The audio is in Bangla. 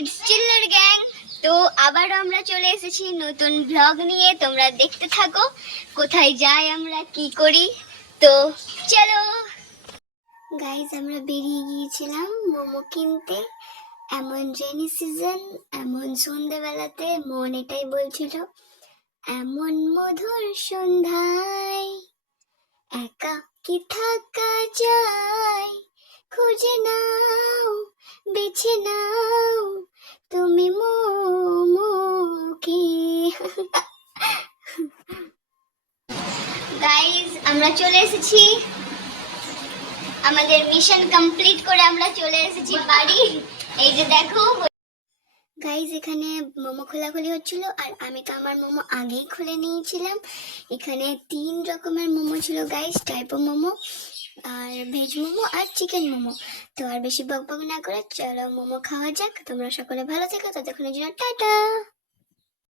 Kids চিল্লার gang. তো আবার আমরা চলে এসেছি নতুন ব্লগ নিয়ে, তোমরা দেখতে থাকো কোথায় যাই আমরা, কি করি। তো চলো গাইজ, আমরা বেরিয়ে গিয়েছিলাম মোমো কিনতে। এমন রেনি সিজন, এমন সন্ধ্যেবেলাতে মন এটাই বলছিল, এমন মধুর সন্ধ্যায় একা কি থাকা যায়, খুঁজে নাও, বেছে নাও তুমি মোমোকে। গাইজ, আমরা চলে এসেছি, আমাদের মিশন কমপ্লিট করে আমরা চলে এসেছি বাড়ি। এই যে দেখো গাইজ, এখানে মোমো খোলাখুলি হচ্ছিল, আর আমি তো আমার মোমো আগেই খুলে নিয়েছিলাম। এখানে 3 রকমের মোমো ছিল গাইজ, টাইপো মোমো, আর ভেজ মোমো আর চিকেন মোমো। তো আর বেশি বকবক না করে চলো মোমো খাওয়া যাক। তোমরা সকলে ভালো থেকো, ততক্ষণের জন্য টাটা।